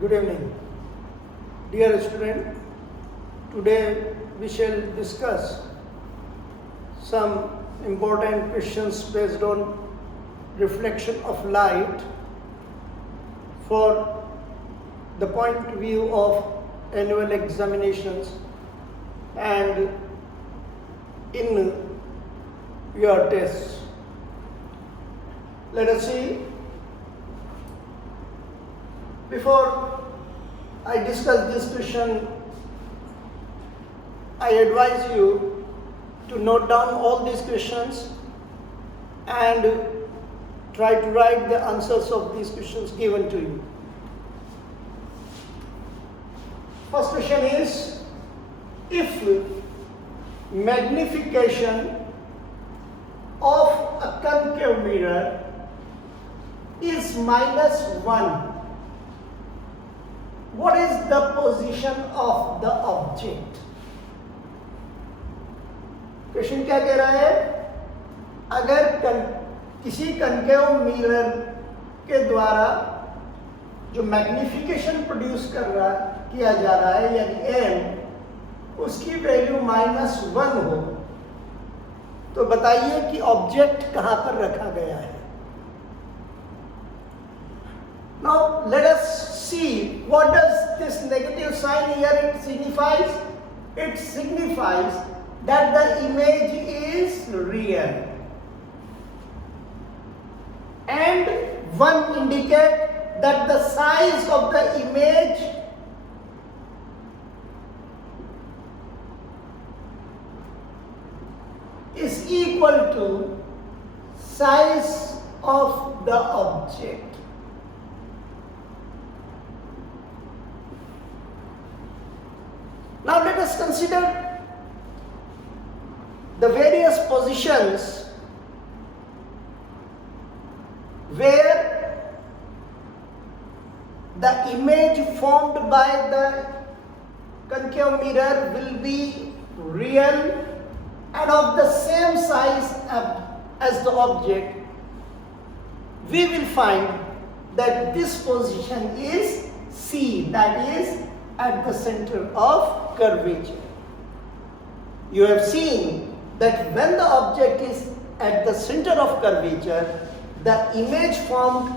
Good evening. Dear student, today we shall discuss some important questions based on reflection of light for the point of view of annual examinations and in your tests. Let us see. Before I discuss this question, I advise you to note down all these questions and try to write the answers of these questions given to you. First question is, if magnification of a concave mirror is -1, what is the position of the object? Question क्या कह रहा है? अगर किसी concave mirror के द्वारा जो magnification produce किया जा रहा है यानी m, उसकी वैल्यू -1 हो, तो बताइए कि ऑब्जेक्ट कहां पर रखा गया है. Now let us see what does this negative sign here it signifies. It signifies that the image is real, and 1 indicate that the size of the image is equal to size of the object. Now let us consider the various positions where the image formed by the concave mirror will be real and of the same size as the object. We will find that this position is C, that is at the center of curvature. You have seen that when the object is at the center of curvature, the image formed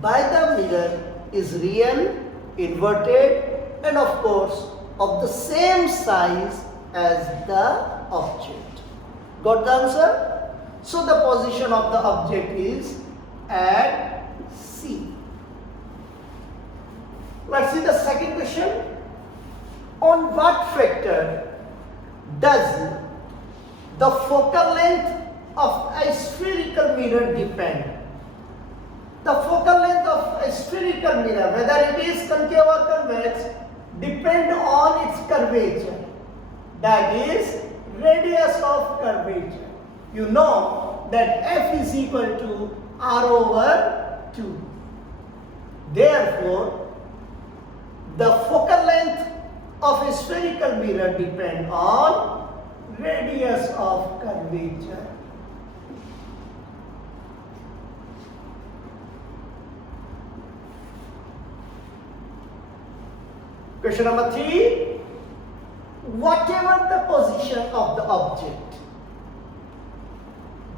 by the mirror is real, inverted, and of course of the same size as the object. Got the answer? So the position of the object is at C. Let's see the second question. On what factor does the focal length of a spherical mirror depend? The focal length of a spherical mirror, whether it is concave or convex, depend on its curvature. That is radius of curvature. You know that F is equal to R over 2. Therefore, the focal length of a spherical mirror depend on radius of curvature. Question number 3. Whatever the position of the object,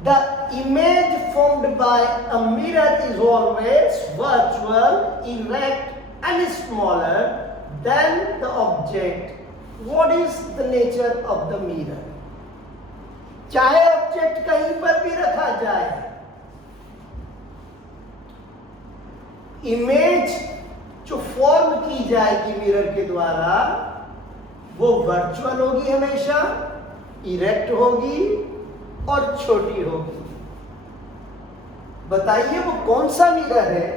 the image formed by a mirror is always virtual, erect, and smaller than the object. What is the nature of the mirror? चाहे object कहीं पर भी रखा जाए, image जो form की जाएगी mirror के द्वारा वो वर्चुअल होगी, हमेशा इरेक्ट होगी और छोटी होगी. बताइए वो कौन सा मिरर है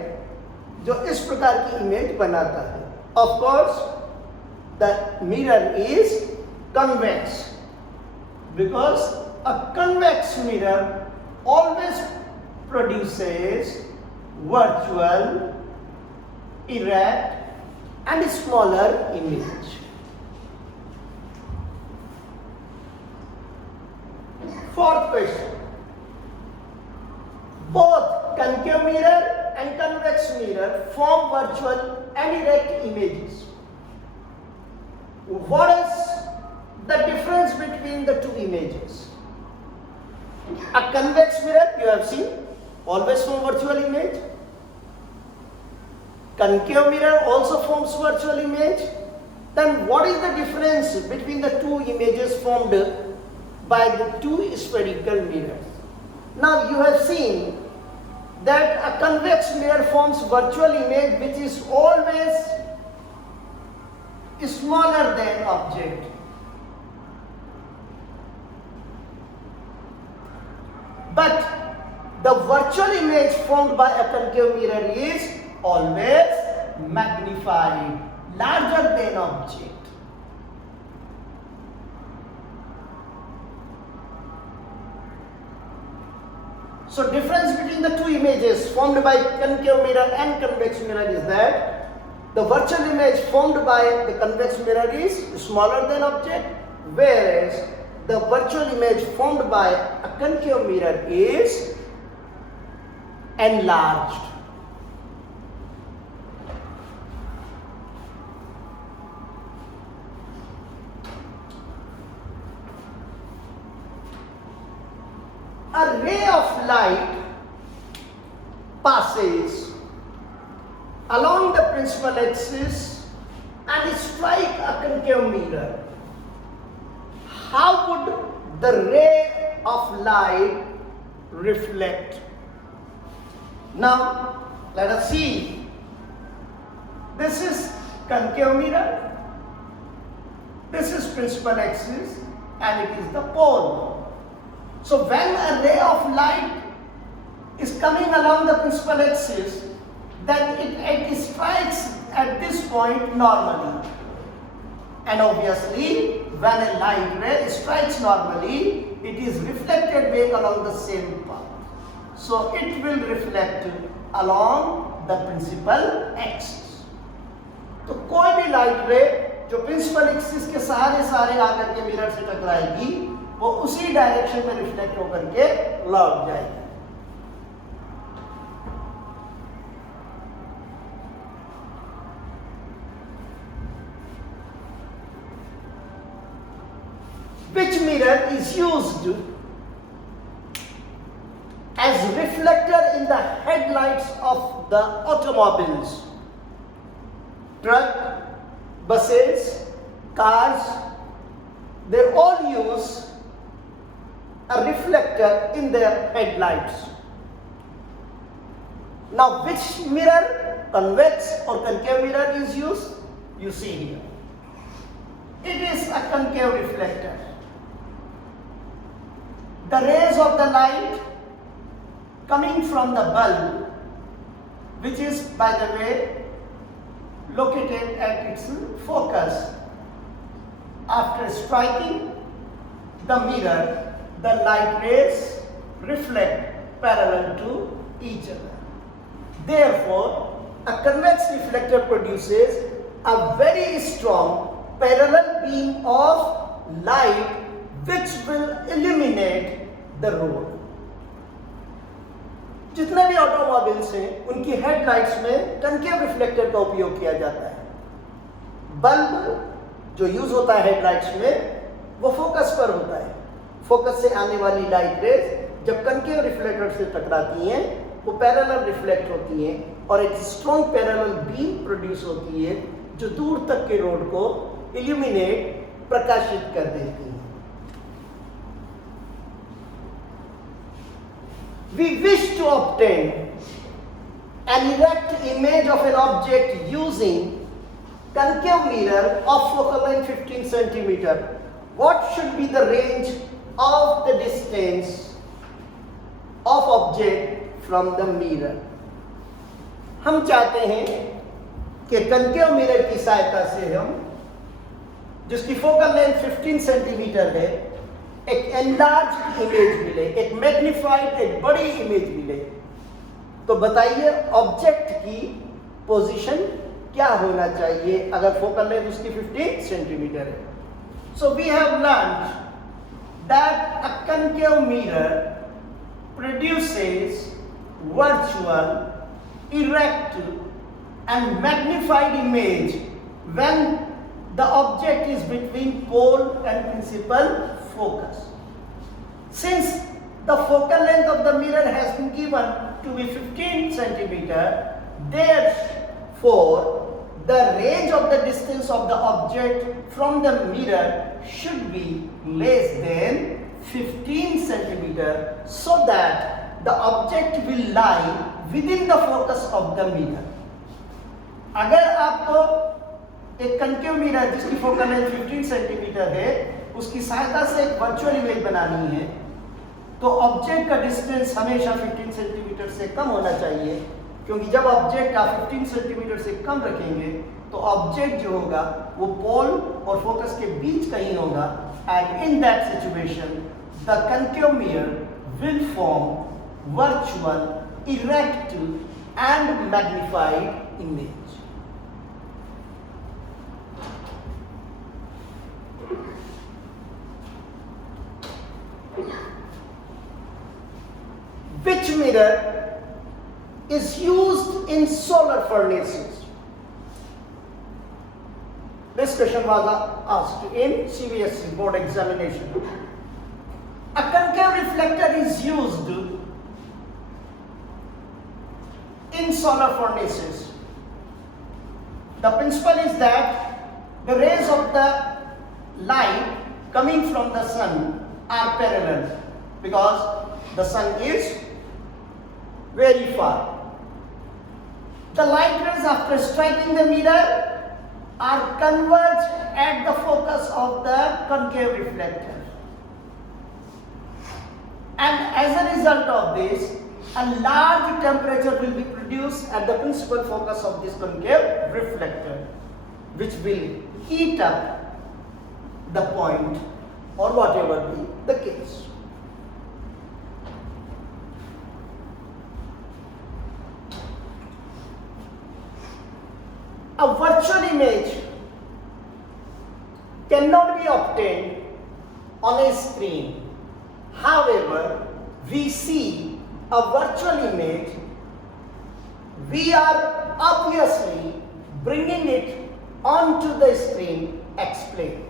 जो इस प्रकार की इमेज बनाता है? Of course, the mirror is convex, because a convex mirror always produces virtual, erect, and smaller image. Fourth question. Both concave mirror and convex convex mirror form virtual and erect images. What is the difference between the two images? A convex mirror, you have seen, always form virtual image. Concave mirror also forms virtual image. Then what is the difference between the two images formed by the two spherical mirrors? Now you have seen that a convex mirror forms virtual image which is always smaller than object. But the virtual image formed by a concave mirror is always magnified, larger than object. So difference between the two images formed by concave mirror and convex mirror is that the virtual image formed by the convex mirror is smaller than object, whereas the virtual image formed by a concave mirror is enlarged. A ray of light passes along the principal axis and strike a concave mirror. How would the ray of light reflect? Now, let us see. This is concave mirror. This is principal axis and it is the pole. So when a ray of light is coming along the principal axis, then it strikes at this point normally. And obviously, when a light ray strikes normally, it is reflected back along the same path. So it will reflect along the principal axis. तो कोई भी light रे जो principal axis के सहारे आकर के mirror से टकराएगी, वो उसी डायरेक्शन में रिफ्लेक्ट होकर के लौट जाएगी. Which mirror is used as reflector in the headlights of the automobiles, truck, buses, cars? They all use a reflector in their headlights. Now, which mirror, convex or concave mirror, is used? You see here. It is a concave reflector. The rays of the light coming from the bulb, which is, by the way, located at its focus, after striking the mirror, the light rays reflect parallel to each other. Therefore, a convex reflector produces a very strong parallel beam of light which will illuminate the road. जितने भी automobiles हैं उनकी headlights में concave reflector का उपयोग किया जाता है. बल्ब जो यूज होता है हेडलाइट्स में वो फोकस पर होता है. फोकस से आने वाली लाइट रेज जब कनकेव रिफ्लेक्टर से टकराती हैं वो पैरेलल रिफ्लेक्ट होती हैं और एक स्ट्रॉन्ग पैरेलल बीम प्रोड्यूस होती है जो दूर तक के रोड को इल्यूमिनेट, प्रकाशित कर देती है. We wish to obtain an erect image of an object using concave mirror of focal length 15 centimeter. What should be the range of the distance of object from the mirror? हम चाहते हैं कि concave mirror की सहायता से हम, जिसकी focal length 15 centimetre है, एक एनलार्ज इमेज मिले, एक मैग्नीफाइड, एक बड़ी इमेज मिले. तो बताइए ऑब्जेक्ट की पोजीशन क्या होना चाहिए अगर फोकल लेंथ उसकी 15 सेंटीमीटर है. So we have learned that a concave mirror produces virtual erect and magnified image when the object is between pole and principal focus. Since the focal length of the mirror has been given to be 15 centimeter, therefore the range of the distance of the object from the mirror should be less than 15 centimeter so that the object will lie within the focus of the mirror. अगर आपको एक concave mirror जिसकी focal length 15 centimetre है उसकी सहायता से एक virtual image बनानी है तो ऑब्जेक्ट का डिस्टेंस हमेशा 15 सेंटीमीटर से कम होना चाहिए, क्योंकि जब ऑब्जेक्ट आप 15 सेंटीमीटर से कम रखेंगे तो ऑब्जेक्ट जो होगा वो पोल और फोकस के बीच कहीं होगा, and in that situation the concave mirror will form virtual erect and magnified image. Which mirror is used in solar furnaces? This question was asked in CBSE board examination. A concave reflector is used in solar furnaces. The principle is that the rays of the light coming from the sun are parallel because the sun is very far. The light rays after striking the mirror are converged at the focus of the concave reflector. And as a result of this, a large temperature will be produced at the principal focus of this concave reflector, which will heat up the point or whatever be the case. A virtual image cannot be obtained on a screen. However, we see a virtual image, we are obviously bringing it onto the screen. Explain.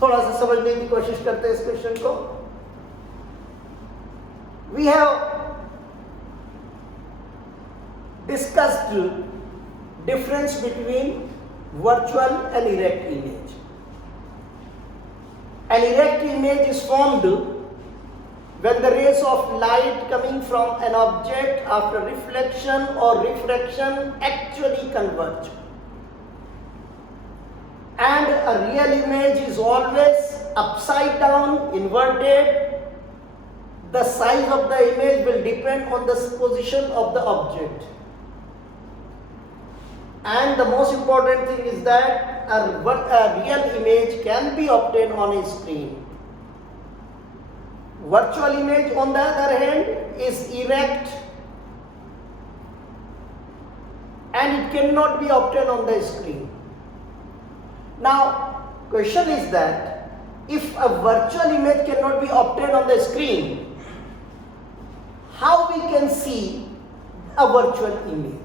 थोड़ा सा समझने की कोशिश करते हैं इस question को. We have discussed difference between virtual and erect image. An erect image is formed when the rays of light coming from an object after reflection or refraction actually converge. And a real image is always upside down, inverted. The size of the image will depend on the position of the object. And the most important thing is that a real image can be obtained on a screen. Virtual image, on the other hand, is erect and it cannot be obtained on the screen. Now, question is that if a virtual image cannot be obtained on the screen, how we can see a virtual image?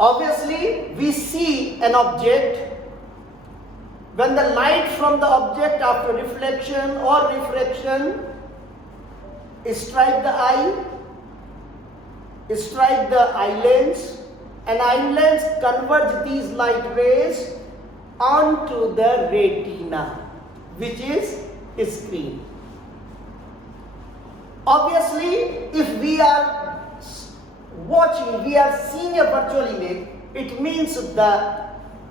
Obviously, we see an object when the light from the object after reflection or refraction strike the eye, strike the eye lens, and eye lens converge these light rays onto the retina, which is a screen. Obviously, if we are watching, we are seeing a virtual image, it means the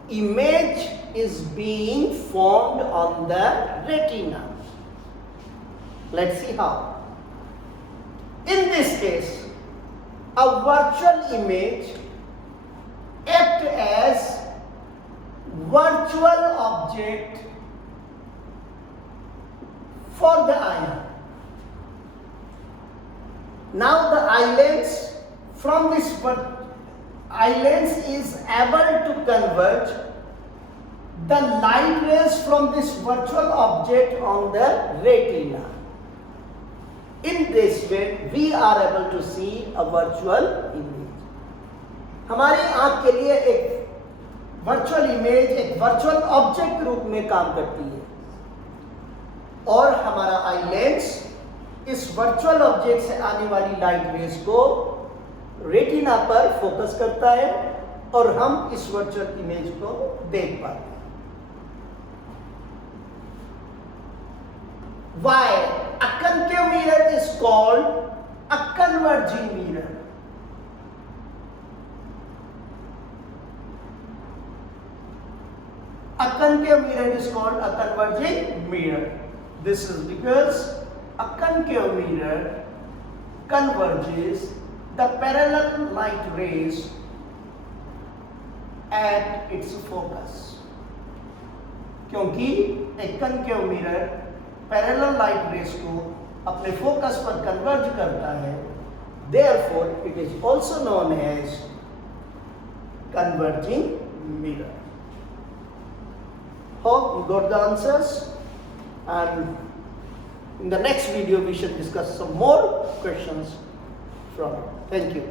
image is being formed on the retina. Let's see how. In this case, a virtual image acts as virtual object for the eye. Now the eye lens from this eye lens is able to convert the light rays from this virtual object on the retina. In this way we are able to see a virtual image. हमारी आंख के लिए एक virtual image एक virtual object के रूप में काम करती है, और हमारा आई लेंस इस वर्चुअल ऑब्जेक्ट से आने वाली लाइट रेज को रेटिना पर फोकस करता है और हम इस वर्चुअल इमेज को देख पाते हैं. Why a concave mirror is called a converging mirror? A concave mirror is called a converging mirror. This is because a concave mirror converges the parallel light rays at its focus. क्योंकि एक concave mirror parallel light rays को अपने focus पर converge करता है, therefore it is also known as converging mirror. Hope you got the answers, and in the next video we shall discuss some more questions from it. Thank you.